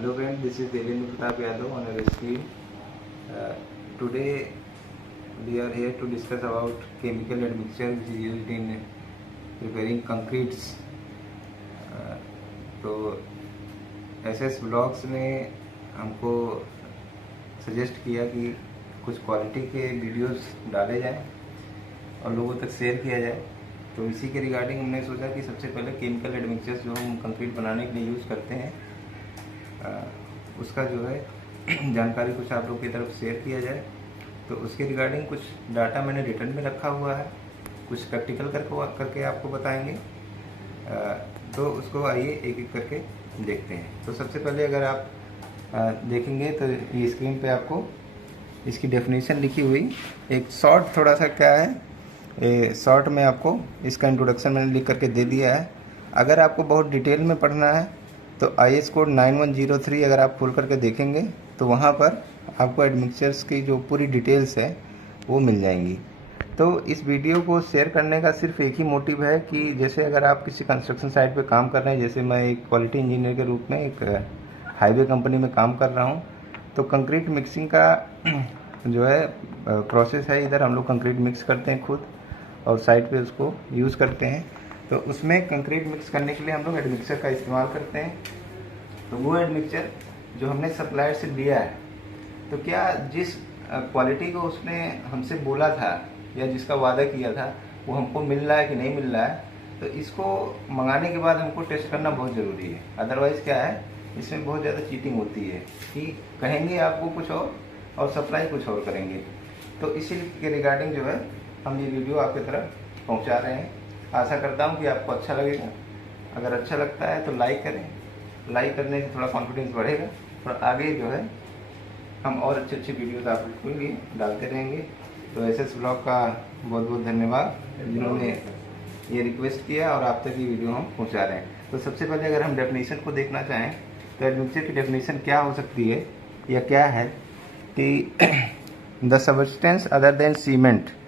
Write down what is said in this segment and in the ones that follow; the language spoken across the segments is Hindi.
Hello friends, this is Devendra Pratap Yadav on our screen. Today we are here to discuss about chemical admixture which is used in preparing concretes. तो SS ब्लॉग्स ने हमको सजेस्ट किया कि कुछ क्वालिटी के वीडियोस डाले जाएं और लोगों तक शेयर किया जाए। तो इसी के रिगार्डिंग हमने सोचा कि सबसे पहले केमिकल एडमिक्सर्स जो हम कंक्रीट बनाने के लिए यूज़ करते हैं उसका जो है जानकारी कुछ आप लोग की तरफ शेयर किया जाए। तो उसके रिगार्डिंग कुछ डाटा मैंने रिटर्न में रखा हुआ है, कुछ प्रैक्टिकल करके आपको बताएंगे। तो उसको आइए एक एक करके देखते हैं। तो सबसे पहले अगर आप देखेंगे तो ये स्क्रीन पे आपको इसकी डेफिनेशन लिखी हुई एक शॉर्ट थोड़ा सा क्या है, शॉर्ट में आपको इसका इंट्रोडक्शन मैंने लिख करके दे दिया है। अगर आपको बहुत डिटेल में पढ़ना है तो IS कोड 9103 अगर आप खोल करके देखेंगे तो वहाँ पर आपको एडमिक्सचर्स की जो पूरी डिटेल्स है वो मिल जाएंगी। तो इस वीडियो को शेयर करने का सिर्फ एक ही मोटिव है कि जैसे अगर आप किसी कंस्ट्रक्शन साइट पे काम कर रहे हैं, जैसे मैं एक क्वालिटी इंजीनियर के रूप में एक हाईवे कंपनी में काम कर रहा हूँ, तो कंक्रीट मिक्सिंग का जो है प्रोसेस है, इधर हम लोग कंक्रीट मिक्स करते हैं खुद और साइट पे उसको यूज़ करते हैं। तो उसमें कंक्रीट मिक्स करने के लिए हम लोग एडमिक्सर का इस्तेमाल करते हैं। तो वो एडमिक्सर जो हमने सप्लायर से लिया है, तो क्या जिस क्वालिटी को उसने हमसे बोला था या जिसका वादा किया था वो हमको मिल रहा है कि नहीं मिल रहा है, तो इसको मंगाने के बाद हमको टेस्ट करना बहुत ज़रूरी है। अदरवाइज़ क्या है, इसमें बहुत ज़्यादा चीटिंग होती है कि कहेंगे आपको कुछ और सप्लाई कुछ और करेंगे। तो इसी के रिगार्डिंग जो है हम ये वीडियो आपकी तरफ पहुंचा रहे हैं। आशा करता हूं कि आपको अच्छा लगेगा। अगर अच्छा लगता है तो लाइक करें, लाइक करने से थोड़ा कॉन्फिडेंस बढ़ेगा और आगे जो है हम और अच्छी अच्छी वीडियोस आप लोगों के लिए डालते रहेंगे। तो SS ब्लॉग का बहुत बहुत धन्यवाद जिन्होंने ये रिक्वेस्ट किया और आप तक ये वीडियो हम पहुँचा रहे हैं। तो सबसे पहले अगर हम डेफिनेशन को देखना चाहें तो एडमिक्सचर की डेफिनेशन क्या हो सकती है या क्या है कि the substance other than cement,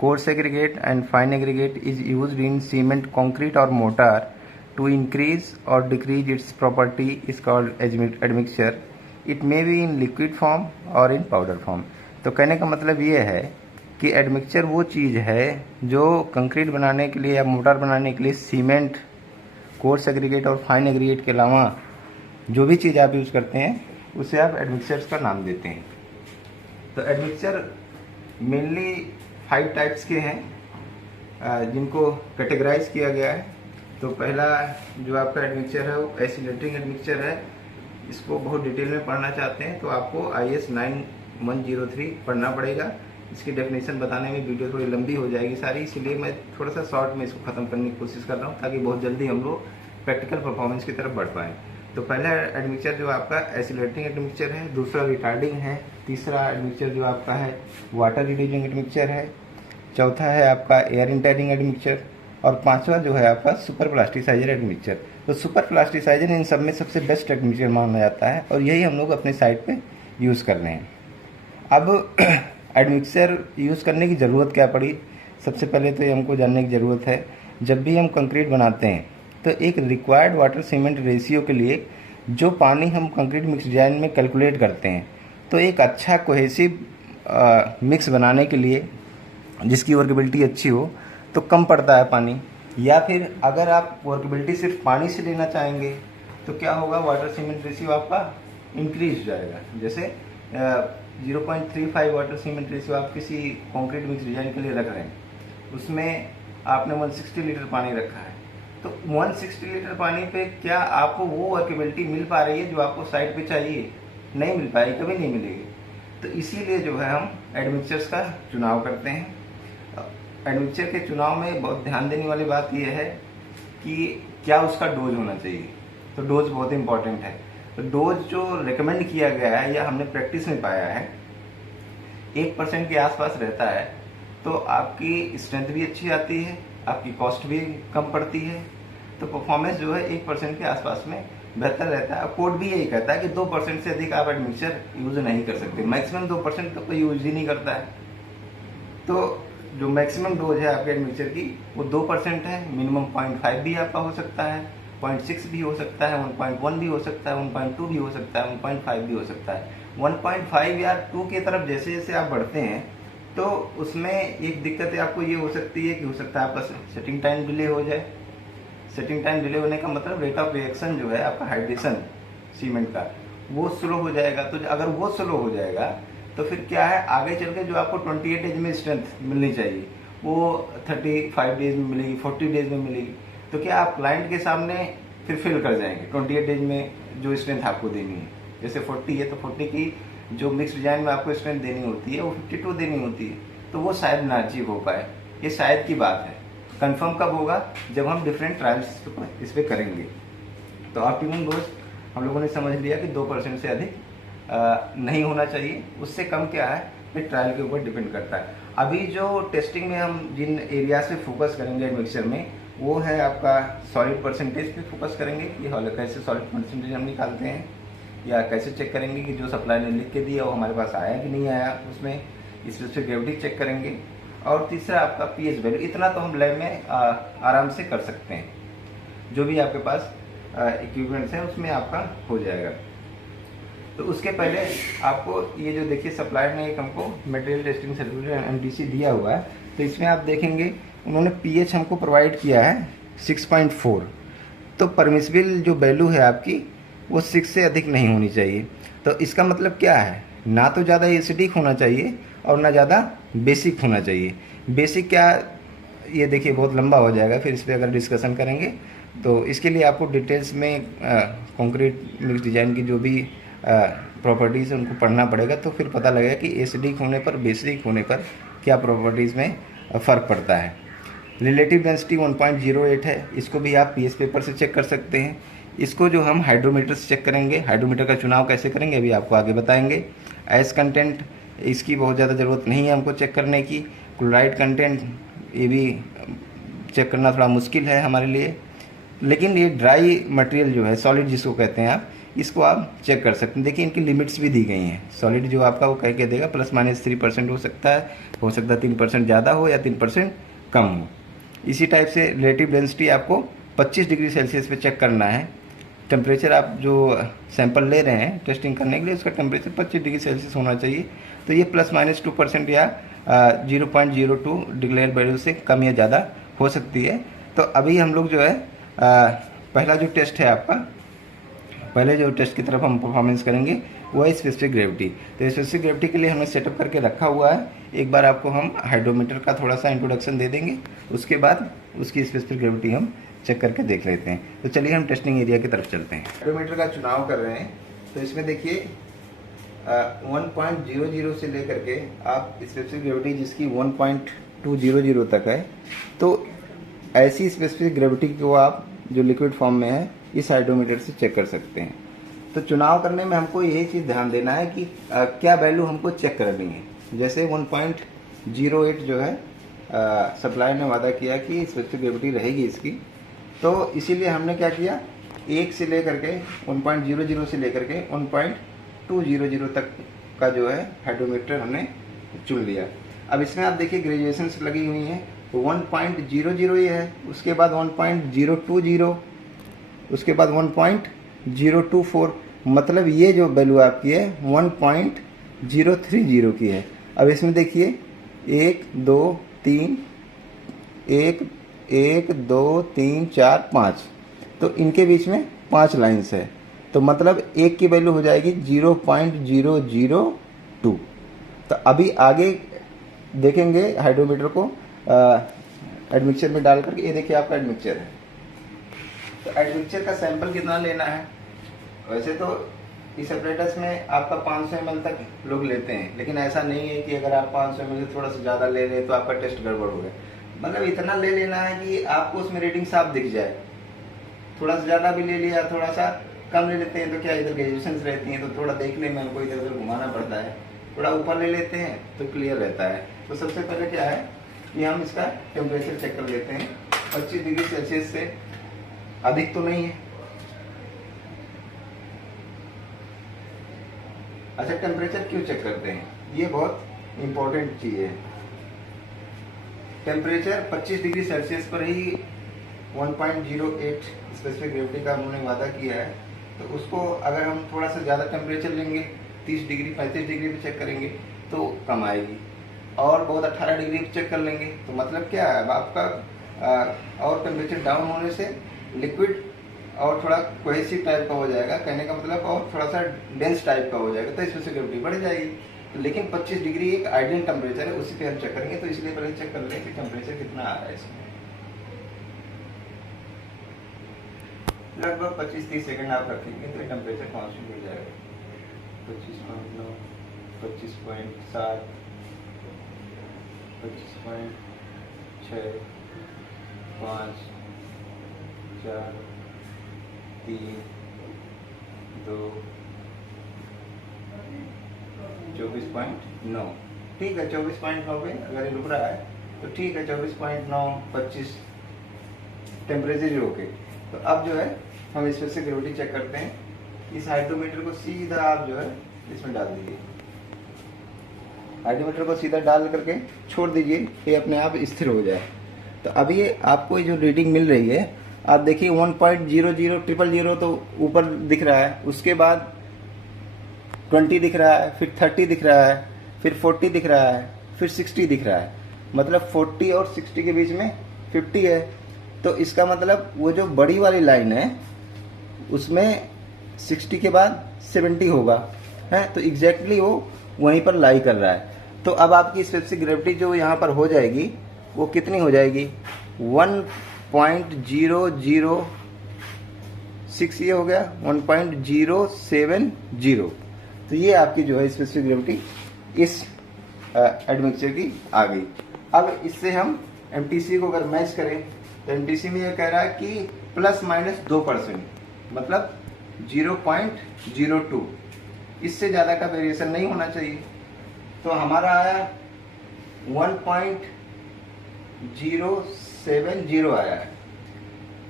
coarse aggregate and fine aggregate is used in cement, concrete or mortar to increase or decrease its property is called admixture. It may be in liquid form or in powder form. तो कहने का मतलब ये है कि एडमिक्सचर वो चीज़ है जो कंक्रीट बनाने के लिए या मोटार बनाने के लिए सीमेंट, कोर्स एग्रीगेट और फाइन एग्रीगेट के अलावा जो भी चीज़ आप यूज़ करते हैं उसे आप एडमिक्सचर्स का नाम देते हैं। तो एडमिक्सचर मेनली 5 टाइप्स के हैं जिनको कैटेगराइज किया गया है। तो पहला जो आपका एडमिक्सचर है वो एसिलेटरिंग एडमिक्सचर है। इसको बहुत डिटेल में पढ़ना चाहते हैं तो आपको IS 9103 पढ़ना पड़ेगा। इसकी डेफिनेशन बताने में वीडियो थोड़ी लंबी हो जाएगी सारी, इसलिए मैं थोड़ा सा शॉर्ट में इसको ख़त्म करने की कोशिश कर रहा हूँ ताकि बहुत जल्दी हम लोग प्रैक्टिकल परफॉर्मेंस की तरफ बढ़ पाएँ। तो पहला एडमिक्सचर जो आपका एसिलेटरिंग एडमिक्सचर है, दूसरा रिटार्डिंग है, तीसरा एडमिक्सचर जो आपका है वाटर रिड्यूसिंग एडमिक्सचर है, चौथा है आपका एयर इंटरिंग एडमिक्सचर और पांचवा जो है आपका सुपर प्लास्टिसाइजर एडमिक्सचर। तो सुपर प्लास्टिसाइजर इन सब में सबसे बेस्ट एडमिक्सचर माना जाता है और यही हम लोग अपने साइट पे यूज़ कर रहे हैं। अब एडमिक्सचर यूज़ करने की ज़रूरत क्या पड़ी, सबसे पहले तो ये हमको जानने की ज़रूरत है। जब भी हम कंक्रीट बनाते हैं तो एक रिक्वायर्ड वाटर सीमेंट रेशियो के लिए जो पानी हम कंक्रीट मिक्स डिजाइन में कैलकुलेट करते हैं, तो एक अच्छा कोहेसिव मिक्स बनाने के लिए जिसकी वर्केबिलिटी अच्छी हो तो कम पड़ता है पानी, या फिर अगर आप वर्केबिलिटी सिर्फ पानी से लेना चाहेंगे तो क्या होगा, वाटर सीमेंट रेशियो आपका इंक्रीज हो जाएगा। जैसे 0.35 वाटर सीमेंट रेशियो आप किसी कंक्रीट मिक्स डिजाइन के लिए रख रहे हैं, उसमें आपने 160 लीटर पानी रखा है, तो 160 लीटर पानी पे क्या आपको वो वर्केबिलिटी मिल पा रही है जो आपको साइट पे चाहिए? नहीं मिल पाएगी, कभी नहीं मिलेगी। तो इसीलिए जो है हम एडमिक्सचर्स का चुनाव करते हैं। एडमिक्सचर के चुनाव में बहुत ध्यान देने वाली बात यह है कि क्या उसका डोज होना चाहिए। तो डोज बहुत इंपॉर्टेंट है। तो डोज जो रिकमेंड किया गया है या हमने प्रैक्टिस में पाया है 1% के आसपास रहता है, तो आपकी स्ट्रेंथ भी अच्छी आती है, आपकी कॉस्ट भी कम पड़ती है, तो परफॉर्मेंस जो है 1% के आसपास में बेहतर रहता है। कोड भी यही कहता है कि 2% से अधिक आप एडमिक्सचर यूज नहीं कर सकते। मैक्सिमम 2% तो कोई यूज ही नहीं करता है। तो जो मैक्सिमम डोज है आपके एडमिक्सचर की वो 2% है, मिनिमम 0.5 भी आपका हो सकता है 1.6 भी हो सकता है, 1.1 भी हो सकता है, 1.2 भी हो सकता है, 1.5 भी हो सकता है। 1.5 या 2 की तरफ जैसे जैसे आप बढ़ते हैं तो उसमें एक दिक्कत आपको ये हो सकती है कि हो सकता है आपका सेटिंग टाइम डिले हो जाए। सेटिंग टाइम डिले होने का मतलब रेट ऑफ रिएक्शन जो है आपका हाइड्रेशन सीमेंट का वो स्लो हो जाएगा। तो अगर वो स्लो हो जाएगा तो फिर क्या है, आगे चल के जो आपको 28 डेज में स्ट्रेंथ मिलनी चाहिए वो 35 डेज में मिलेगी, 40 डेज में मिलेगी। तो क्या आप क्लाइंट के सामने फिर फेल कर जाएंगे 28 डेज में जो स्ट्रेंथ आपको देनी है। जैसे 40 है तो 40 की जो मिक्स डिजाइन में आपको स्ट्रेंथ देनी होती है वो 52 देनी होती है, तो वो शायद ना अचीव हो पाए। ये शायद की बात है। कंफर्म कब होगा, जब हम डिफरेंट ट्रायल्स इस पे करेंगे। तो ऑप्टिमम डोज हम लोगों ने समझ लिया कि 2% से अधिक नहीं होना चाहिए। उससे कम क्या है ये ट्रायल के ऊपर डिपेंड करता है। अभी जो टेस्टिंग में हम जिन एरिया से फोकस करेंगे मिक्सचर में वो है आपका सॉलिड परसेंटेज पे फोकस करेंगे कि कैसे सॉलिड परसेंटेज हम निकालते हैं, या कैसे चेक करेंगे कि जो सप्लाई ने लिख के दिया वो हमारे पास आया कि नहीं आया, उसमें स्पेसिफिक ग्रेविटी चेक करेंगे। और तीसरा आपका पीएच वैल्यू। इतना तो हम लैब में आराम से कर सकते हैं, जो भी आपके पास इक्विपमेंट्स हैं उसमें आपका हो जाएगा। तो उसके पहले आपको ये जो देखिए सप्लायर ने एक हमको मटेरियल टेस्टिंग सर्टिफिकेट एमटीसी दिया हुआ है, तो इसमें आप देखेंगे उन्होंने पीएच हमको प्रोवाइड किया है 6.4। तो परमिसिबल जो वैल्यू है आपकी वो 6 से अधिक नहीं होनी चाहिए। तो इसका मतलब क्या है, ना तो ज़्यादा एसिडिक होना चाहिए और ना ज़्यादा बेसिक होना चाहिए। बेसिक क्या, ये देखिए बहुत लंबा हो जाएगा फिर इस पर अगर डिस्कशन करेंगे। तो इसके लिए आपको डिटेल्स में कंक्रीट मिक्स डिज़ाइन की जो भी प्रॉपर्टीज़ उनको पढ़ना पड़ेगा, तो फिर पता लगेगा कि एसिडिक होने पर बेसिक होने पर क्या प्रॉपर्टीज़ में फ़र्क पड़ता है। रिलेटिव डेंसिटी 1.08 है, इसको भी आप पीएच पेपर से चेक कर सकते हैं। इसको जो हम हाइड्रोमीटर से चेक करेंगे, हाइड्रोमीटर का चुनाव कैसे करेंगे अभी आपको आगे बताएंगे। एस कंटेंट, इसकी बहुत ज़्यादा ज़रूरत नहीं है हमको चेक करने की। क्लोराइड कंटेंट, ये भी चेक करना थोड़ा मुश्किल है हमारे लिए, लेकिन ये ड्राई मटेरियल जो है सॉलिड जिसको कहते हैं आप, इसको आप चेक कर सकते हैं। देखिए इनकी लिमिट्स भी दी गई हैं। सॉलिड जो आपका वो कह के देगा ±3% हो सकता है 3% ज़्यादा हो या 3% कम हो। इसी टाइप से रिलेटिव डेंसिटी आपको 25 डिग्री सेल्सियस पे चेक करना है। टेम्परेचर आप जो सैंपल ले रहे हैं टेस्टिंग करने के लिए उसका टेम्परेचर 25 डिग्री सेल्सियस होना चाहिए। तो ये ±2% या 0.02 डिक्लेयर वैल्यू से कम या ज़्यादा हो सकती है। तो अभी हम लोग जो है पहला जो टेस्ट है आपका, पहले जो टेस्ट की तरफ हम परफॉर्मेंस करेंगे वो है स्पेसिफिक ग्रेविटी। तो स्पेसिफिक ग्रेविटी के लिए हमने सेटअप करके रखा हुआ है। एक बार आपको हम हाइड्रोमीटर का थोड़ा सा इंट्रोडक्शन दे देंगे, उसके बाद उसकी स्पेसिफिक ग्रेविटी हम चेक करके देख लेते हैं। तो चलिए हम टेस्टिंग एरिया की तरफ चलते हैं। हाइड्रोमीटर का चुनाव कर रहे हैं, तो इसमें देखिए 1.00 से लेकर के आप स्पेसिफिक ग्रेविटी जिसकी 1.200 तक है, तो ऐसी स्पेसिफिक ग्रेविटी को आप जो लिक्विड फॉर्म में है इस हाइड्रोमीटर से चेक कर सकते हैं। तो चुनाव करने में हमको यही चीज़ ध्यान देना है कि क्या वैल्यू हमको चेक करनी है। जैसे 1.08 जो है सप्लायर ने वादा किया कि स्पेसिफिक ग्रेविटी रहेगी इसकी, तो इसीलिए हमने क्या किया, 1 से लेकर के 1.00 से लेकर के 1.200 तक का जो है हाइड्रोमीटर हमने चुन लिया। अब इसमें आप देखिए ग्रेजुएशंस लगी हुई हैं। 1.00 ये है, उसके बाद 1.020, उसके बाद 1.024, मतलब ये जो वैल्यू आपकी है 1.030 की है। अब इसमें देखिए 1 2 3 1 1 2 3 4 5, तो इनके बीच में 5 लाइन्स है, तो मतलब 1 की वैल्यू हो जाएगी 0.002। तो अभी आगे देखेंगे हाइड्रोमीटर को एडमिक्सचर में डाल करके। ये देखिए आपका एडमिक्सचर है, तो एडमिक्सचर का सैंपल कितना लेना है। वैसे तो इस एपरेटस में आपका 500 ml तक लोग लेते हैं, लेकिन ऐसा नहीं है कि अगर आप 500 ml से थोड़ा सा ज़्यादा ले लें तो आपका टेस्ट गड़बड़ हो गया। मतलब इतना ले लेना है कि आपको उसमें रेटिंग साफ दिख जाए। थोड़ा सा ज़्यादा भी ले लिया, थोड़ा सा कम ले लेते हैं तो क्या इधर ग्रेजुएशन रहती हैं तो थोड़ा देखने में हमको इधर उधर घुमाना पड़ता है। थोड़ा ऊपर ले लेते हैं तो क्लियर रहता है। तो सबसे पहले क्या है कि हम इसका टेम्परेचर चेक कर लेते हैं। 25 डिग्री सेल्सियस से अधिक तो नहीं है। अच्छा, टेम्परेचर क्यों चेक करते हैं, ये बहुत इंपॉर्टेंट चीज है। टेम्परेचर 25 डिग्री सेल्सियस पर ही 1.08 स्पेसिफिक ग्रेविटी का उन्होंने वादा किया है, तो उसको अगर हम थोड़ा सा ज़्यादा टेम्परेचर लेंगे, 30 डिग्री 35 डिग्री पे चेक करेंगे तो कम आएगी, और बहुत 18 डिग्री पे चेक कर लेंगे तो मतलब क्या है, आपका और टेम्परेचर डाउन होने से लिक्विड और थोड़ा कोहेसिव टाइप का हो जाएगा, कहने का मतलब, और थोड़ा सा डेंस टाइप का हो जाएगा, तो स्पेसिफिक ग्रेविटी बढ़ जाएगी। लेकिन 25 डिग्री एक आइडियल टेम्परेचर है, उसी पे हम चेक करेंगे, तो इसलिए पहले चेक कर लें कि टेम्परेचर कितना आ रहा है इसमें। लगभग 25-30 सेकंड आप रखेंगे तो टेम्परेचर कांस्टेंट हो जाएगा। 25.9, 25.7, 25.6, 5, 4, 3, 2, 24.9। ठीक है, 24.9 पे अगर ये रुक रहा है तो ठीक है, 24.9, 25 टेम्परेचर ओके। तो अब जो है हम स्पेसिफिक ग्रेविटी चेक करते हैं। इस हाइड्रोमीटर को सीधा आप जो है इसमें डाल दीजिए, हाइड्रोमीटर को सीधा डाल करके छोड़ दीजिए, ये अपने आप स्थिर हो जाए। तो अब ये आपको ये जो रीडिंग मिल रही है, आप देखिए 1.0000 तो ऊपर दिख रहा है, उसके बाद 20 दिख रहा है, फिर 30 दिख रहा है, फिर 40 दिख रहा है, फिर 60 दिख रहा है, मतलब 40 और 60 के बीच में 50 है। तो इसका मतलब वो जो बड़ी वाली लाइन है उसमें 60 के बाद 70 होगा, है, तो एग्जैक्टली वो वहीं पर लाई कर रहा है। तो अब आपकी स्पेसिफिक ग्रेविटी जो यहाँ पर हो जाएगी वो कितनी हो जाएगी, 1.006, ये हो गया 1.070। तो ये आपकी जो है स्पेसिफिक ग्रेविटी इस एडमिक्सचर की आ गई। अब इससे हम एमटीसी को अगर मैच करें तो एमटीसी में ये कह रहा है कि ±2%, मतलब 0.02, इससे ज़्यादा का वेरिएशन नहीं होना चाहिए। तो हमारा आया 1.070 आया है,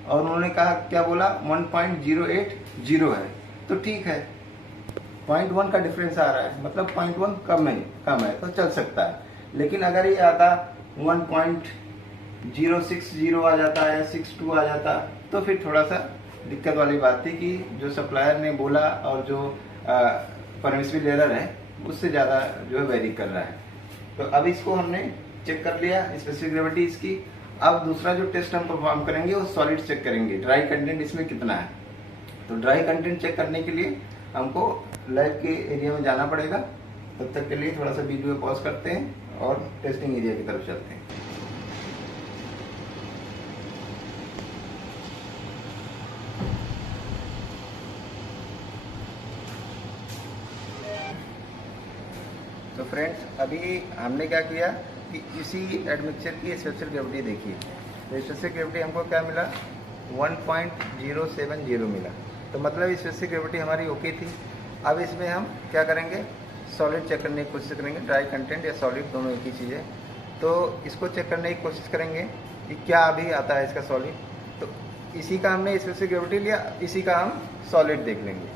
और उन्होंने कहा क्या बोला, 1.080 है, तो ठीक है, 0.1 का डिफरेंस आ रहा है, मतलब 0.1 कम है तो चल सकता है। लेकिन अगर ये आता 1.060 आ जाता है, 62 आ जाता, तो फिर थोड़ा सा दिक्कत वाली बात थी कि जो सप्लायर ने बोला और जो परमिसिबल एरर है उससे ज़्यादा जो है वेरी कर रहा है। तो अब इसको हमने चेक कर लिया स्पेसिफिक ग्रेविटी इसकी। अब दूसरा जो टेस्ट हम परफॉर्म करेंगे वो सॉलिड चेक करेंगे, ड्राई कंटेंट इसमें कितना है। तो ड्राई कंटेंट चेक करने के लिए हमको लैब के एरिया में जाना पड़ेगा। तब तक के लिए थोड़ा सा वीडियो पॉज करते हैं और टेस्टिंग एरिया की तरफ चलते हैं। तो फ्रेंड्स, अभी हमने क्या किया कि इसी एडमिक्सचर की स्पेसिफिक ग्रेविटी देखिए। तो स्पेसिफिक ग्रेविटी हमको क्या मिला, 1.070 मिला। तो मतलब स्पेसिफिक ग्रेविटी हमारी ओके थी। अब इसमें हम क्या करेंगे, सॉलिड चेक करने की कोशिश करेंगे, ड्राई कंटेंट या सॉलिड दोनों एक ही चीज़ है। तो इसको चेक करने की कोशिश करेंगे कि क्या अभी आता है इसका सॉलिड। तो इसी का हमने स्पेसिफिक ग्रेविटी लिया, इसी का हम सॉलिड देख लेंगे।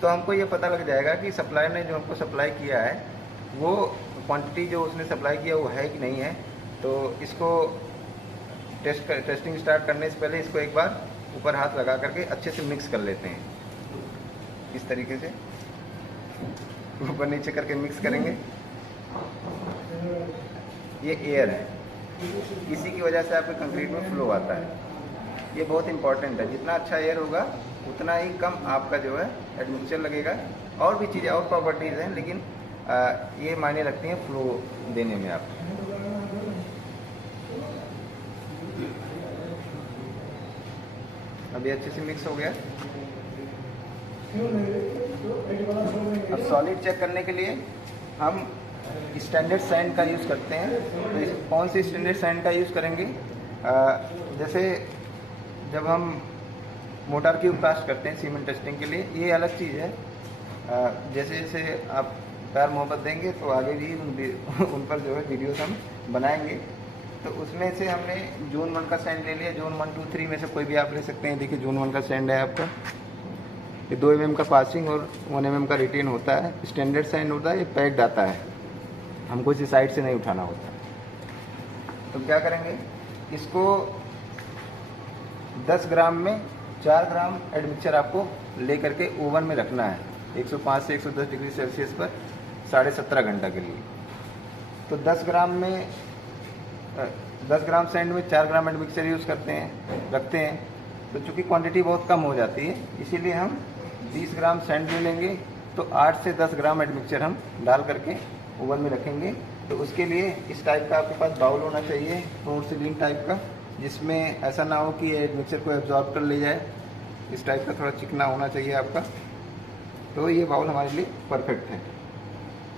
तो हमको ये पता लग जाएगा कि सप्लायर ने जो हमको सप्लाई किया है वो क्वांटिटी जो उसने सप्लाई किया वो है कि नहीं है। तो इसको टेस्टिंग स्टार्ट करने से पहले इसको एक बार ऊपर हाथ लगा करके अच्छे से मिक्स कर लेते हैं। इस तरीके से ऊपर नीचे करके मिक्स करेंगे। ये एयर है, इसी की वजह से आपके कंक्रीट में फ्लो आता है। ये बहुत इंपॉर्टेंट है, जितना अच्छा एयर होगा उतना ही कम आपका जो है एडमिक्सचर लगेगा। और भी चीज़ें और प्रॉपर्टीज़ हैं, लेकिन ये मायने रखती हैं फ्लो देने में। आप अभी अच्छे से मिक्स हो गया। अब सॉलिड चेक करने के लिए हम स्टैंडर्ड सैंड का यूज़ करते हैं। तो कौन सी स्टैंडर्ड सैंड का यूज़ करेंगे, जैसे जब हम मोटार क्यूब कास्ट करते हैं सीमेंट टेस्टिंग के लिए, ये अलग चीज़ है। जैसे जैसे आप प्यार मोहब्बत देंगे तो आगे भी उन पर जो है वीडियोस हम बनाएंगे। तो उसमें से हमने जोन 1 का सैंड ले लिया। जोन 1, 2, 3 में से कोई भी आप ले सकते हैं। देखिए जोन 1 का सैंड है आपका, ये 2 mm का पासिंग और 1 mm का रिटेन होता है। स्टैंडर्ड सैंड होता है, ये पैक्ड आता है, हमको इसी साइड से नहीं उठाना होता। तो क्या करेंगे, इसको 10 ग्राम में 4 ग्राम एडमिक्सचर आपको ले करके ओवन में रखना है 105 से 110 डिग्री सेल्सियस पर 17.5 घंटा के लिए। तो 10 ग्राम सैंड में 4 ग्राम एडमिक्सचर यूज़ रखते हैं, तो चूँकि क्वांटिटी बहुत कम हो जाती है, इसीलिए हम 20 ग्राम सैंड ले लेंगे, तो 8 से 10 ग्राम एडमिक्सचर हम डाल करके ओवन में रखेंगे। तो उसके लिए इस टाइप का आपके पास बाउल होना चाहिए, पोर्सिलीन टाइप का, जिसमें ऐसा ना हो कि एडमिक्सचर को एब्जॉर्ब कर ले जाए। इस टाइप का थोड़ा चिकना होना चाहिए आपका, तो ये बाउल हमारे लिए परफेक्ट है।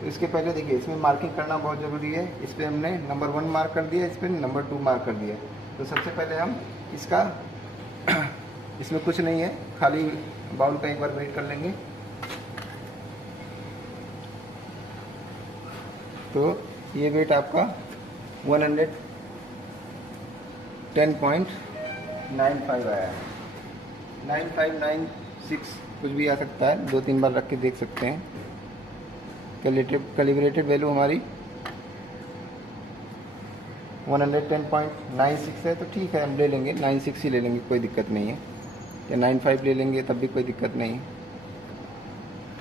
तो इसके पहले देखिए, इसमें मार्किंग करना बहुत ज़रूरी है। इस पर हमने नंबर 1 मार्क कर दिया, इस पर नंबर 2 मार्क कर दिया। तो सबसे पहले हम इसका इसमें कुछ नहीं है, खाली बाउल का एक बार वेट कर लेंगे। तो ये वेट आपका 110.95 आया है। 9596 कुछ भी आ सकता है, 2-3 बार रख के देख सकते हैं। कैलिब्रेटेड वैल्यू हमारी 110.96 है, तो ठीक है, हम ले लेंगे 96 ही ले लेंगे, कोई दिक्कत नहीं है। या 95 ले लेंगे तब भी कोई दिक्कत नहीं है।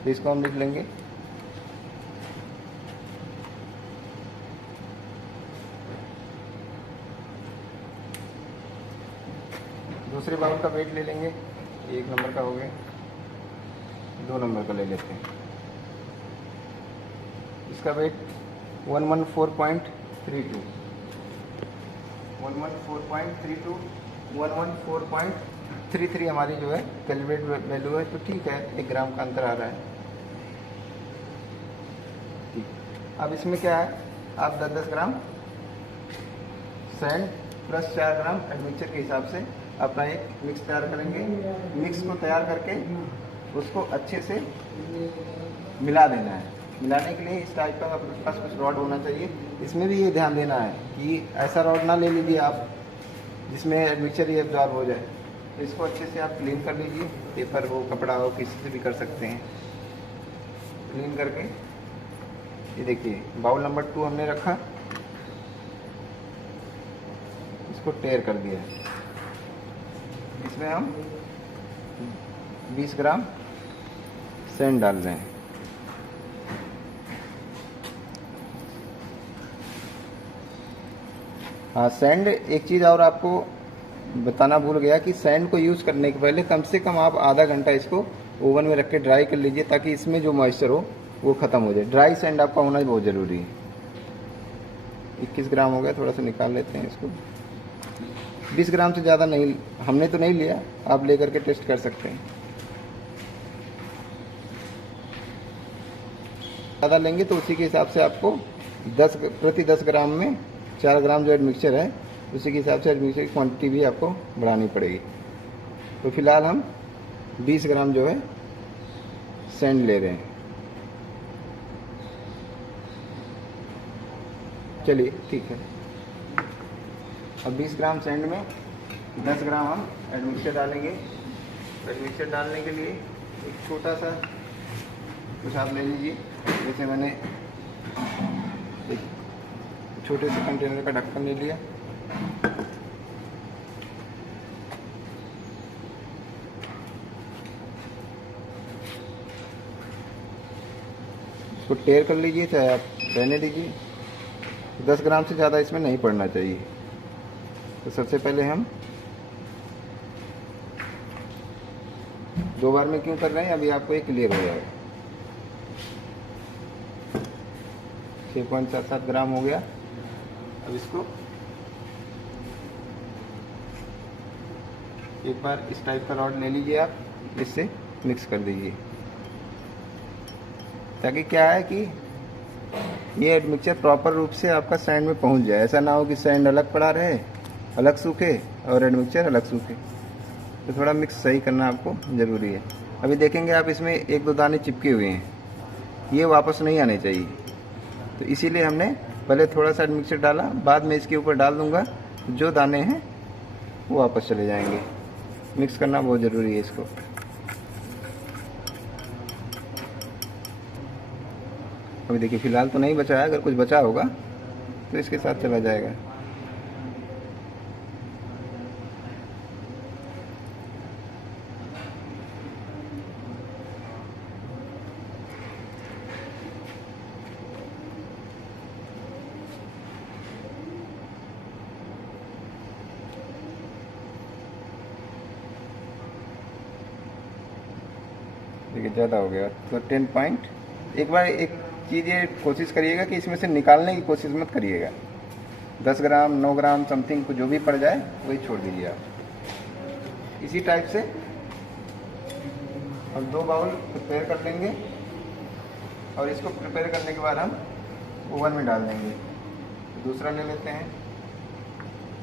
तो इसको हम लिख लेंगे। दूसरे बाउल का वेट ले लेंगे, 1 नंबर का हो गया, 2 नंबर का ले लेते हैं। इसका वेट 114.32 114.33 हमारी जो है कैलिब्रेट वैल्यू है। तो ठीक है, 1 ग्राम का अंतर आ रहा है। ठीक, अब इसमें क्या है, आप 10-10 ग्राम सैंड प्लस 4 ग्राम एडमिक्सचर के हिसाब से अपना एक मिक्स तैयार करेंगे। मिक्स को तैयार करके उसको अच्छे से मिला देना है। मिलाने के लिए इस टाइप का आपके पास कुछ रॉड होना चाहिए। इसमें भी ये ध्यान देना है कि ऐसा रॉड ना ले लीजिए आप जिसमें एडमिक्सचर ही एब्जॉर्ब हो जाए। तो इसको अच्छे से आप क्लीन कर लीजिए, पेपर हो, कपड़ा हो, किसी से भी कर सकते हैं। क्लीन करके ये देखिए, बाउल नंबर 2 हमने रखा, इसको टेयर कर दिया। इसमें हम 20 ग्राम सैंड डाल रहे हैं। हाँ, सैंड, एक चीज़ और आपको बताना भूल गया कि सैंड को यूज़ करने के पहले कम से कम आप आधा घंटा इसको ओवन में रख के ड्राई कर लीजिए, ताकि इसमें जो मॉइस्चर हो वो ख़त्म हो जाए। ड्राई सैंड आपका होना बहुत ज़रूरी है। 21 ग्राम हो गया, थोड़ा सा निकाल लेते हैं इसको। 20 ग्राम से ज़्यादा नहीं, हमने तो नहीं लिया, आप ले करके टेस्ट कर सकते हैं। ज़्यादा लेंगे तो उसी के हिसाब से आपको प्रति 10 ग्राम में 4 ग्राम जो एडमिक्सचर है, उसी के हिसाब से एडमिक्सचर की क्वांटिटी भी आपको बढ़ानी पड़ेगी। तो फिलहाल हम 20 ग्राम जो है सैंड ले रहे हैं। चलिए ठीक है। अब 20 ग्राम सैंड में 10 ग्राम हम एडमिक्सचर डालेंगे। एडमिक्सचर डालने के लिए एक छोटा सा कुछ आप ले लीजिए। जैसे मैंने एक छोटे से कंटेनर का ढक्कन ले लिया। इसको टेयर कर लीजिए, चाहे आप रहने दीजिए। 10 ग्राम से ज़्यादा इसमें नहीं पड़ना चाहिए। तो सबसे पहले हम 2 बार में क्यों कर रहे हैं, अभी आपको ये क्लियर हो जाएगा। 6.77 ग्राम हो गया। अब इसको एक बार इस टाइप का रॉड ले लीजिए, आप इससे मिक्स कर दीजिए, ताकि क्या है कि ये एडमिक्सचर प्रॉपर रूप से आपका सैंड में पहुंच जाए। ऐसा ना हो कि सैंड अलग पड़ा रहे, अलग सूखे, और एडमिक्सचर अलग सूखे। तो थोड़ा मिक्स सही करना आपको ज़रूरी है। अभी देखेंगे आप, इसमें 1-2 दाने चिपके हुए हैं, ये वापस नहीं आने चाहिए। तो इसीलिए हमने पहले थोड़ा सा एडमिक्सचर डाला, बाद में इसके ऊपर डाल दूंगा, जो दाने हैं वो वापस चले जाएंगे। मिक्स करना बहुत ज़रूरी है इसको। अभी देखिए, फ़िलहाल तो नहीं बचा है, अगर कुछ बचा होगा तो इसके साथ चला जाएगा। देखिए ज़्यादा हो गया, तो 10 पॉइंट। एक बार एक चीज़ ये कोशिश करिएगा कि इसमें से निकालने की कोशिश मत करिएगा। 10 ग्राम 9 ग्राम समथिंग को जो भी पड़ जाए वही छोड़ दीजिए आप। इसी टाइप से हम 2 बाउल प्रिपेयर कर लेंगे और इसको प्रिपेयर करने के बाद हम ओवन में डाल देंगे। तो दूसरा ले लेते हैं।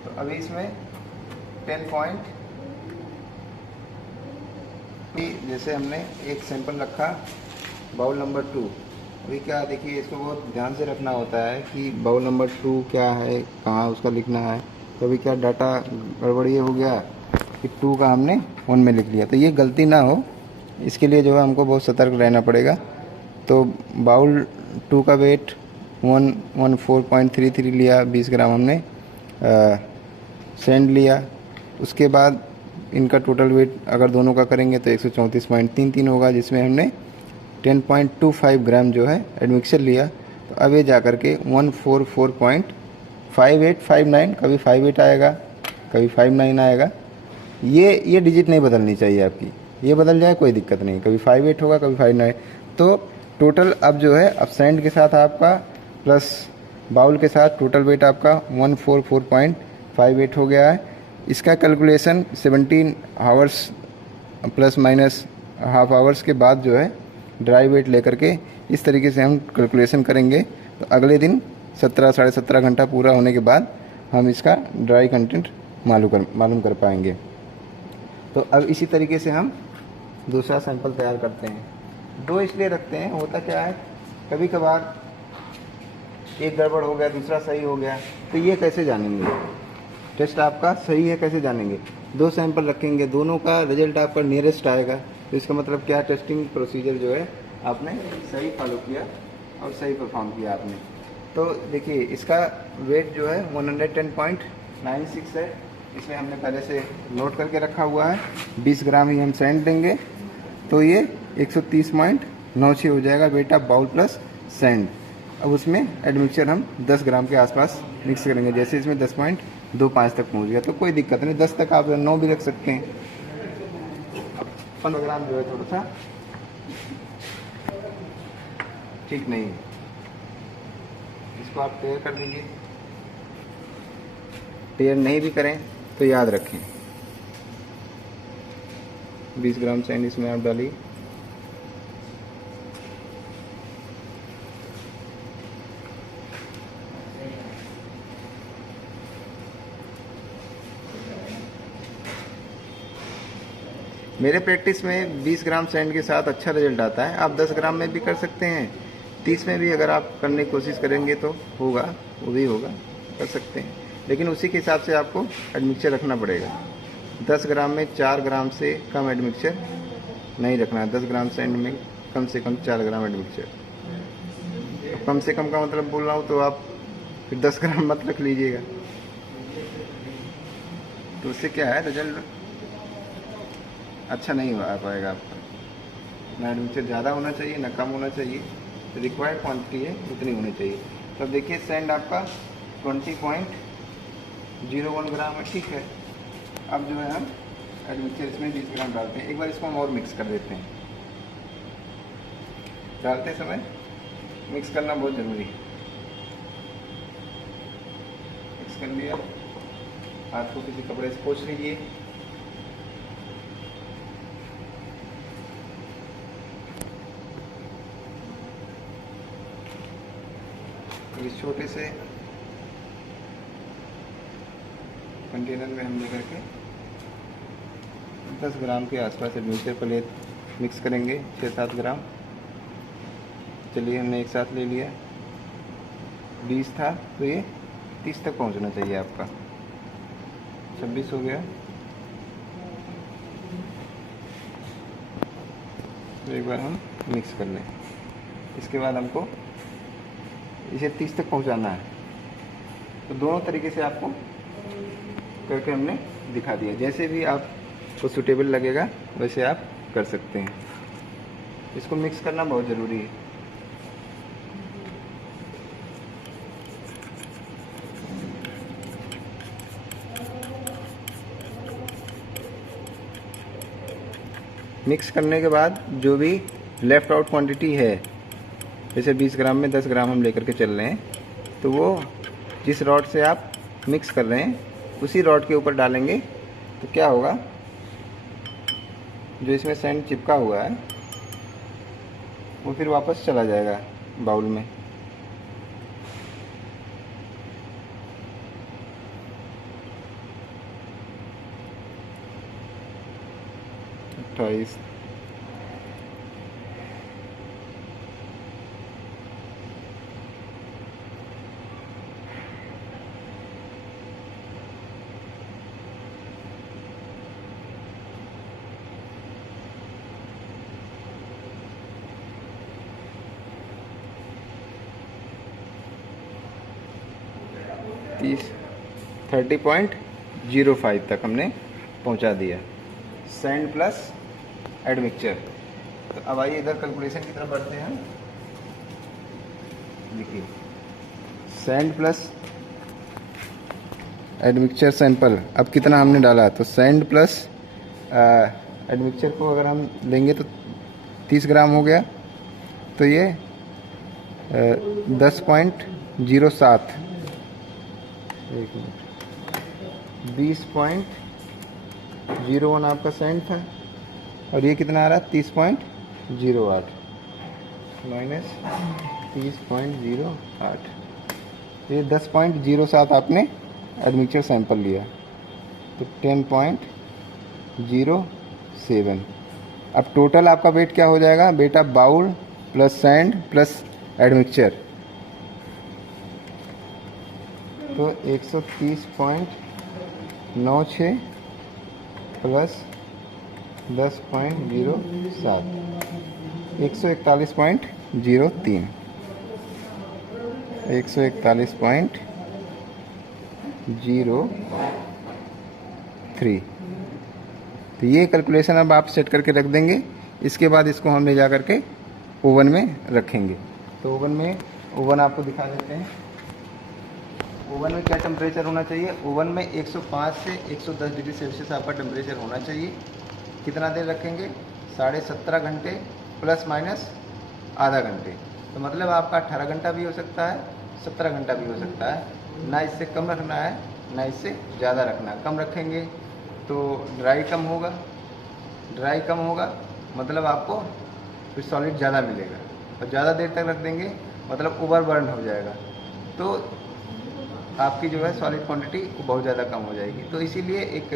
तो अभी इसमें 10 पॉइंट, जैसे हमने एक सैंपल रखा बाउल नंबर 2। अभी क्या देखिए, इसको बहुत ध्यान से रखना होता है कि बाउल नंबर 2 क्या है, कहाँ उसका लिखना है। तो अभी क्या डाटा गड़बड़ ये हो गया कि 2 का हमने 1 में लिख लिया, तो ये गलती ना हो, इसके लिए जो है हमको बहुत सतर्क रहना पड़ेगा। तो बाउल 2 का वेट 114.33 लिया, 20 ग्राम हमने सैंड लिया। उसके बाद इनका टोटल वेट अगर दोनों का करेंगे तो 134.33 होगा, जिसमें हमने 10.25 ग्राम जो है एडमिक्सचर लिया। तो अब ये जा कर के 144.5859, कभी 58 आएगा कभी 59 आएगा। ये डिजिट नहीं बदलनी चाहिए आपकी, ये बदल जाए कोई दिक्कत नहीं, कभी 58 होगा कभी 59। तो टोटल अब जो है, अब सैंड के साथ आपका प्लस बाउल के साथ टोटल वेट आपका 144.58 हो गया है। इसका calculation 17 hours plus minus half hours के बाद जो है ड्राई वेट लेकर के इस तरीके से हम कैलकुलेशन करेंगे। तो अगले दिन 17 साढ़े 17 घंटा पूरा होने के बाद हम इसका ड्राई कंटेंट मालूम कर पाएंगे। तो अब इसी तरीके से हम दूसरा सैंपल तैयार करते हैं। 2 इसलिए रखते हैं, होता क्या है कभी कभार एक गड़बड़ हो गया दूसरा सही हो गया, तो ये कैसे जानेंगे टेस्ट आपका सही है, कैसे जानेंगे? 2 सैंपल रखेंगे, दोनों का रिजल्ट आपका नियरेस्ट आएगा। तो इसका मतलब क्या, टेस्टिंग प्रोसीजर जो है आपने सही फॉलो किया और सही परफॉर्म किया आपने। तो देखिए इसका वेट जो है 110.96 है, इसमें हमने पहले से नोट करके रखा हुआ है। 20 ग्राम ही हम सैंड देंगे तो ये 130.96 हो जाएगा weight of bowl plus sand. अब उसमें एडमिक्सचर हम 10 ग्राम के आसपास मिक्स करेंगे। जैसे इसमें 10.25 तक पहुंच गया तो कोई दिक्कत नहीं, 10 तक आप 9 भी रख सकते हैं। 15 ग्राम जो है थोड़ा सा ठीक नहीं है, इसको आप टेयर कर दीजिए। टेयर नहीं भी करें तो याद रखें 20 ग्राम सैंड इसमें आप डालिए। मेरे प्रैक्टिस में 20 ग्राम सैंड के साथ अच्छा रिजल्ट आता है। आप 10 ग्राम में भी कर सकते हैं, 30 में भी अगर आप करने की कोशिश करेंगे तो होगा, वो भी होगा, कर सकते हैं। लेकिन उसी के हिसाब से आपको एडमिक्सचर रखना पड़ेगा। 10 ग्राम में 4 ग्राम से कम एडमिक्सचर नहीं रखना है। 10 ग्राम सैंड में कम से कम 4 ग्राम एडमिक्सचर। कम से कम का मतलब बोल रहा हूँ तो आप फिर 10 ग्राम मत रख लीजिएगा, तो उससे क्या है रिजल्ट अच्छा नहीं आ पाएगा आपका। ना एडमिक्सचर ज़्यादा होना चाहिए ना कम होना चाहिए, रिक्वायर्ड क्वांटिटी है उतनी होनी चाहिए। तो देखिए सैंड आपका 20.01 ग्राम है, ठीक है। अब जो है हम एडमिक्सचर इसमें 20 ग्राम डालते हैं। एक बार इसको हम और मिक्स कर देते हैं। डालते समय मिक्स करना बहुत ज़रूरी है। मिक्स कर लिया, हाथ को किसी कपड़े से पोंछ लीजिए। इस छोटे से कंटेनर में हम लेकर के 10 ग्राम के आसपास एडमिक्सचर को मिक्स करेंगे, 6-7 ग्राम। चलिए हमने एक साथ ले लिया। 20 था तो ये 30 तक पहुंचना चाहिए आपका। 26 हो गया, तो एक बार हम मिक्स कर लें। इसके बाद हमको इसे 30 तक पहुंचाना है। तो दोनों तरीके से आपको करके हमने दिखा दिया। जैसे भी आपको सूटेबल लगेगा वैसे आप कर सकते हैं। इसको मिक्स करना बहुत ज़रूरी है। मिक्स करने के बाद जो भी लेफ़्ट आउट क्वांटिटी है, जैसे 20 ग्राम में 10 ग्राम हम लेकर के चल रहे हैं, तो वो जिस रॉड से आप मिक्स कर रहे हैं उसी रॉड के ऊपर डालेंगे। तो क्या होगा, जो इसमें सैंड चिपका हुआ है वो फिर वापस चला जाएगा बाउल में। अट्ठाईस, तीस, 30.05 तक हमने पहुंचा दिया सैंड प्लस एडमिक्सचर। तो अब आइए इधर कैलकुलेशन की तरफ बढ़ते हैं। देखिए, सैंड प्लस एडमिक्सचर सैंपल अब कितना हमने डाला, तो सैंड प्लस एडमिक्सचर को अगर हम लेंगे तो 30 ग्राम हो गया, तो ये 10.07, 20.01 आपका सैंड था, और ये कितना आ रहा है 30.08 माइनस 30.08, ये 10.07 आपने एडमिक्सचर सैंपल लिया, तो 10.07। अब टोटल आपका वेट क्या हो जाएगा बेटा, bowl plus sand plus admixture, तो 130.96 प्लस 10.07, 141.03, 141.03। तो ये कैलकुलेशन अब आप सेट करके रख देंगे। इसके बाद इसको हम ले जा करके ओवन में रखेंगे। तो ओवन आपको दिखा देते हैं। ओवन में क्या टेम्परेचर होना चाहिए, ओवन में 105 से 110 डिग्री सेल्सियस आपका टेम्परेचर होना चाहिए। कितना देर रखेंगे, 17.5 घंटे प्लस माइनस आधा घंटे, तो मतलब आपका 18 घंटा भी हो सकता है, 17 घंटा भी हो सकता है। ना इससे कम रखना है ना इससे ज़्यादा रखना है। कम रखेंगे तो ड्राई कम होगा, मतलब आपको फिर सॉलिड ज़्यादा मिलेगा, और ज़्यादा देर तक रख देंगे मतलब ओवर बर्न हो जाएगा, तो आपकी जो है सॉलिड क्वांटिटी वो बहुत ज़्यादा कम हो जाएगी। तो इसीलिए एक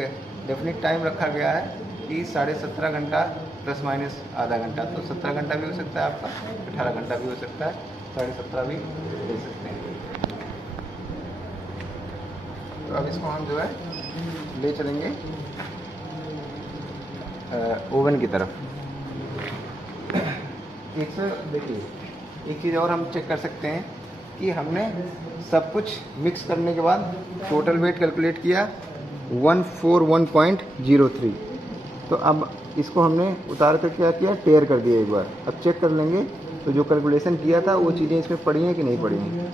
डेफिनेट टाइम रखा गया है कि 17.5 घंटा प्लस माइनस आधा घंटा। तो 17 घंटा भी हो सकता है आपका, 18 घंटा भी हो सकता है, 17.5 भी ले सकते हैं। तो अब इसको हम जो है ले चलेंगे ओवन की तरफ। देखिए, एक चीज़ और हम चेक कर सकते हैं कि हमने सब कुछ मिक्स करने के बाद टोटल वेट कैलकुलेट किया 141.03। तो अब इसको हमने उतार कर क्या किया, टेयर कर दिया एक बार। अब चेक कर लेंगे तो जो कैलकुलेशन किया था वो चीज़ें इसमें पड़ी हैं कि नहीं पड़ी हैं।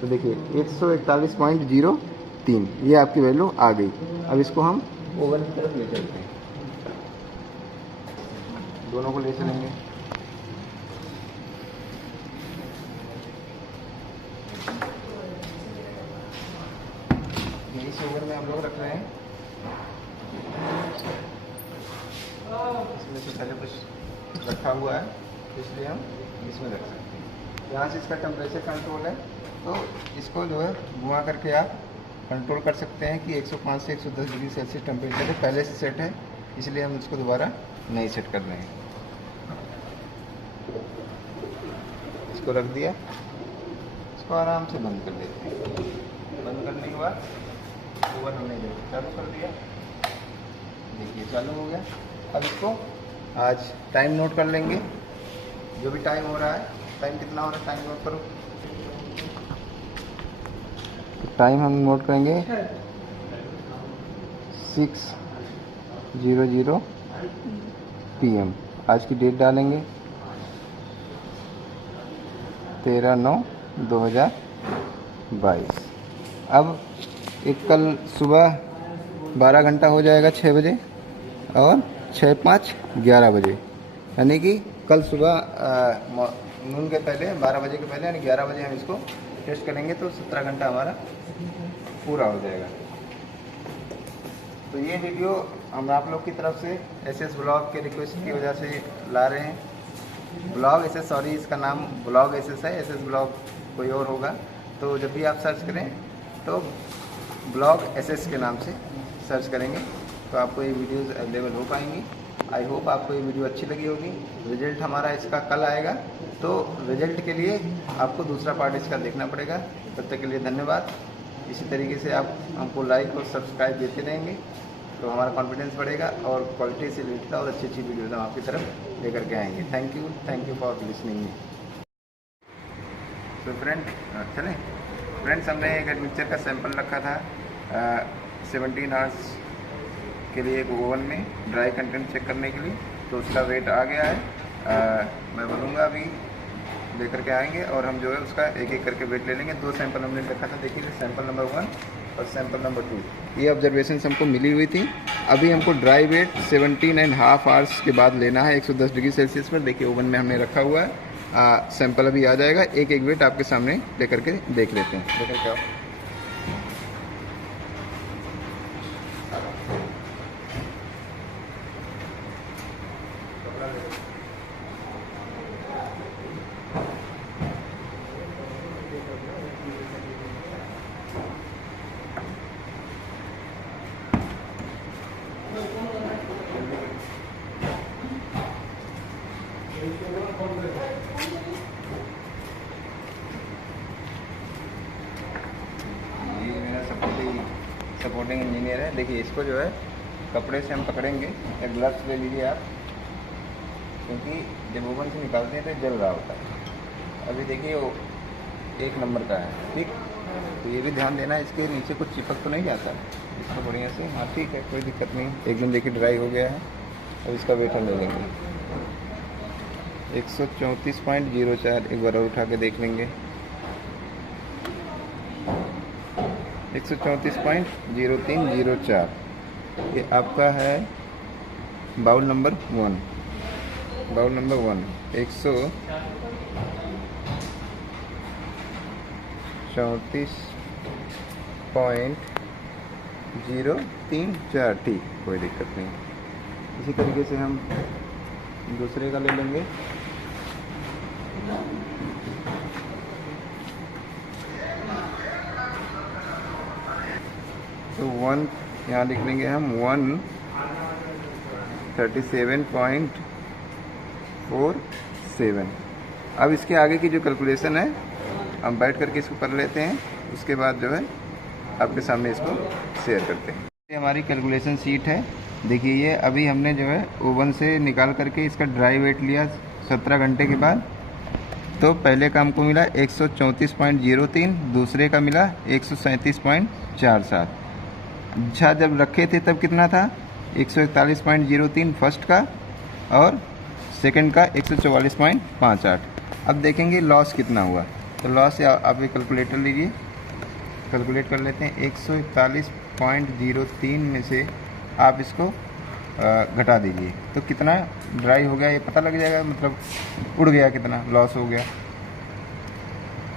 तो देखिए 141.03 ये आपकी वैल्यू आ गई। अब इसको हम ओवन की तरफ ले चलते हैं, दोनों को ले चलेंगे। इस ओवन में हम लोग रख रहे हैं, इसमें से पहले कुछ रखा हुआ है इसलिए हम इसमें रख सकते हैं। यहाँ से इसका टेम्परेचर कंट्रोल है, तो इसको जो है घुमा करके आप कंट्रोल कर सकते हैं कि 105 से 110 डिग्री सेल्सियस टेम्परेचर है, पहले से सेट है, इसलिए हम इसको दोबारा नहीं सेट कर रहे हैं। इसको रख दिया, इसको आराम से बंद कर देते हैं। बंद करने के बाद ओवन हमने चालू कर दिया, देखिए चालू हो गया। अब इसको आज टाइम नोट कर लेंगे, जो भी टाइम हो रहा है, टाइम कितना हो रहा है टाइम नोट करो। टाइम हम नोट करेंगे 6:00 PM। आज की डेट डालेंगे 13/9/2022। अब एक कल सुबह 12 घंटा हो जाएगा 6 बजे, और 6, 5, 11 बजे, यानी कि कल सुबह नून के पहले 12 बजे के पहले यानी 11 बजे हम इसको टेस्ट करेंगे तो 17 घंटा हमारा पूरा हो जाएगा। तो ये वीडियो हम आप लोग की तरफ से एसएस ब्लॉग के रिक्वेस्ट की वजह से ला रहे हैं। ब्लॉग एसएस, सॉरी इसका नाम ब्लॉग एसएस है, एसएस ब्लॉग कोई और होगा। तो जब भी आप सर्च करें तो ब्लॉग एसएस के नाम से सर्च करेंगे तो आपको ये वीडियोज़ अवेलेबल हो पाएंगी। आई होप आपको ये वीडियो अच्छी लगी होगी। रिजल्ट हमारा इसका कल आएगा, तो रिजल्ट के लिए आपको दूसरा पार्ट इसका देखना पड़ेगा। तब तक के लिए धन्यवाद। इसी तरीके से आप हमको लाइक और सब्सक्राइब देते रहेंगे तो हमारा कॉन्फिडेंस बढ़ेगा और क्वालिटी से रिलेटेड और अच्छी अच्छी वीडियोज़ हम आपकी तरफ लेकर के आएंगे। Thank you for listening. तो फ्रेंड्स हमने एक मिक्सचर का सैंपल रखा था 17 आवर्स के लिए एक ओवन में ड्राई कंटेंट चेक करने के लिए। तो उसका वेट आ गया है, मैं बोलूँगा अभी लेकर के आएंगे और हम जो है उसका एक एक करके वेट ले लेंगे। 2 सैंपल हमने रखा था, देखिए सैंपल नंबर 1 और सैंपल नंबर 2। ये ऑब्जर्वेशन हमको मिली हुई थी। अभी हमको ड्राई वेट 17.5 आवर्स के बाद लेना है 110 डिग्री सेल्सियस पर। देखिए ओवन में हमने रखा हुआ है, सैंपल अभी आ जाएगा। एक एक वेट आपके सामने लेकर के देख लेते हैं। लेकर के आओ। ये मेरा सपोर्टिंग इंजीनियर है। देखिए इसको जो है कपड़े से हम पकड़ेंगे या ग्लव्स ले लीजिए आप, क्योंकि जब ओवन से निकालते हैं तो जल रहा होता है। अभी देखिए वो 1 नंबर का है, ठीक। तो ये भी ध्यान देना, इसके नीचे कुछ चिपक तो नहीं जाता इसको बढ़िया से। हाँ ठीक है, कोई दिक्कत नहीं। एकदम देखिए ड्राई हो गया है। अब इसका वेट हम ले लेंगे 134.04। एक बार और उठा के देख लेंगे 134.0304। ये आपका है बाउल नंबर 1। Bowl number 1 134.034। ठीक, कोई दिक्कत नहीं। इसी तरीके से हम दूसरे का ले लेंगे। तो 1 यहाँ लिख लेंगे हम 137.47। अब इसके आगे की जो कैलकुलेशन है हम बैठ करके इसको कर लेते हैं, उसके बाद जो है आपके सामने इसको शेयर करते हैं। ये हमारी कैलकुलेशन शीट है। देखिए ये अभी हमने जो है ओवन से निकाल करके इसका ड्राई वेट लिया 17 घंटे के बाद। तो पहले का हमको मिला 134.03, दूसरे का मिला 137.47। अच्छा जब रखे थे तब कितना था 141.03 फर्स्ट का और सेकंड का 144.58। अब देखेंगे लॉस कितना हुआ। तो लॉस आप एक कैलकुलेटर लीजिए, कैलकुलेट कर लेते हैं। 141.03 में से आप इसको घटा दीजिए तो कितना ड्राई हो गया ये पता लग जाएगा, मतलब उड़ गया, कितना लॉस हो गया।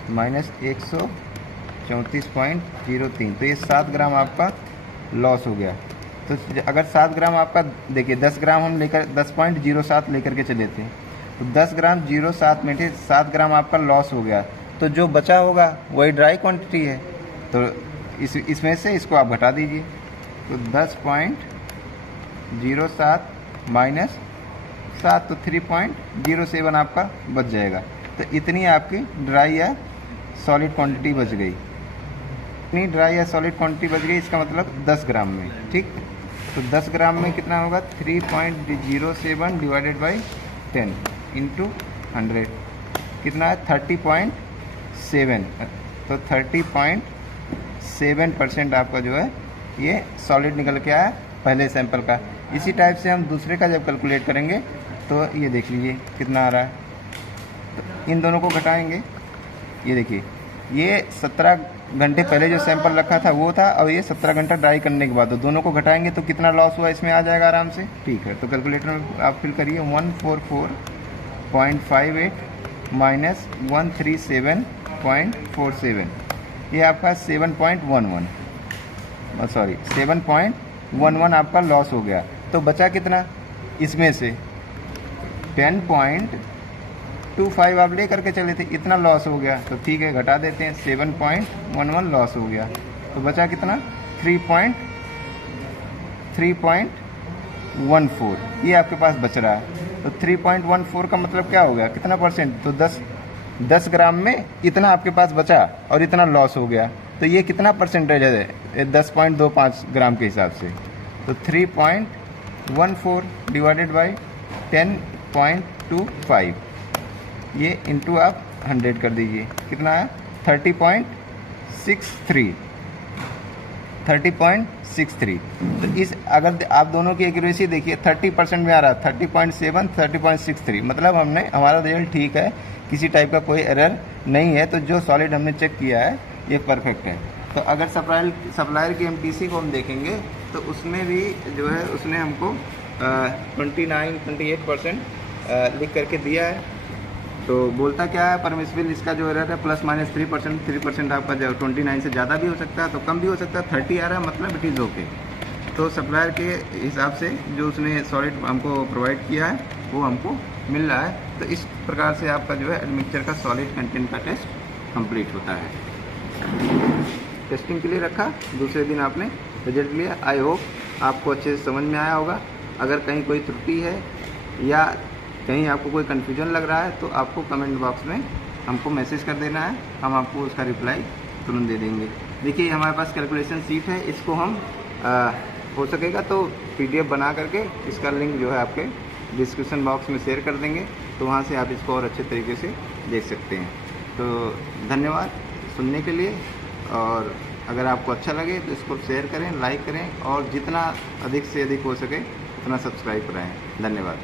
-134.03, तो ये 7 ग्राम आपका लॉस हो गया। तो अगर 7 ग्राम आपका, देखिए 10 ग्राम हम लेकर 10.07 लेकर के चले थे, तो 10 ग्राम 07 में थे, 7 ग्राम आपका लॉस हो गया। तो जो बचा होगा वही ड्राई क्वांटिटी है। तो इसमें से इसको आप घटा दीजिए। तो 10.07 माइनस 7 तो 3.07 आपका बच जाएगा। तो इतनी आपकी ड्राई या सॉलिड क्वांटिटी बच गई। इतनी ड्राई या सॉलिड क्वांटिटी बच गई, इसका मतलब 10 ग्राम में, ठीक। तो 10 ग्राम में कितना होगा 3.07 डिवाइडेड बाई 10 इंटू 100 कितना है 30.7। तो 30.7% आपका जो है ये सॉलिड निकल के आया पहले सैंपल का। इसी टाइप से हम दूसरे का जब कैलकुलेट करेंगे तो ये देख लीजिए कितना आ रहा है। तो इन दोनों को घटाएंगे, ये देखिए ये 17 घंटे पहले जो सैंपल रखा था वो था, और ये 17 घंटा ड्राई करने के बाद, तो दोनों को घटाएंगे तो कितना लॉस हुआ इसमें आ जाएगा आराम से। ठीक है, तो कैलकुलेटर में आप फिल करिए 144.58 माइनस 137.47, ये आपका 7.11 आपका लॉस हो गया। तो बचा कितना इसमें से 10.25 आप ले करके चले थे, इतना लॉस हो गया। तो ठीक है, घटा देते हैं, 7.11 लॉस हो गया। तो बचा कितना 3.14, ये आपके पास बच रहा है। तो 3.14 का मतलब क्या हो गया, कितना परसेंट, तो 10 ग्राम में इतना आपके पास बचा और इतना लॉस हो गया। तो ये कितना परसेंटेज है 10.25 ग्राम के हिसाब से। तो 3.14 डिवाइडेड बाई 10.25, ये इंटू आप 100 कर दीजिए, कितना है 30.63। तो इस अगर आप दोनों की एक्यूरेसी देखिए 30% में आ रहा है, 30.7, 30.63, मतलब हमारा रिजल्ट ठीक है, किसी टाइप का कोई एरर नहीं है। तो जो सॉलिड हमने चेक किया है ये परफेक्ट है। तो अगर सप्लायर की एमटीसी को हम देखेंगे तो उसमें भी जो है उसने हमको 28% लिख करके दिया है। तो बोलता क्या है, परमिसिबल इसका जो एरर है ±3% आपका जो 29 से ज़्यादा भी हो सकता है, तो कम भी हो सकता है। 30 आ रहा है मतलब इट इज़ ओके। तो सप्लायर के हिसाब से जो उसने सॉलिड हमको प्रोवाइड किया है वो हमको मिल रहा है। तो इस प्रकार से आपका जो है एडमिक्सचर का सॉलिड कंटेंट का टेस्ट कंप्लीट होता है। टेस्टिंग के लिए रखा, दूसरे दिन आपने रिजल्ट लिया। आई होप आपको अच्छे से समझ में आया होगा। अगर कहीं कोई त्रुटि है या कहीं आपको कोई कन्फ्यूजन लग रहा है तो आपको कमेंट बॉक्स में हमको मैसेज कर देना है, हम आपको उसका रिप्लाई तुरंत दे देंगे। देखिए हमारे पास कैलकुलेशन शीट है, इसको हम हो सकेगा तो PDF बना करके इसका लिंक जो है आपके डिस्क्रिप्शन बॉक्स में शेयर कर देंगे, तो वहाँ से आप इसको और अच्छे तरीके से देख सकते हैं। तो धन्यवाद सुनने के लिए, और अगर आपको अच्छा लगे तो इसको शेयर करें, लाइक करें, और जितना अधिक से अधिक हो सके उतना सब्सक्राइब कराएं। धन्यवाद।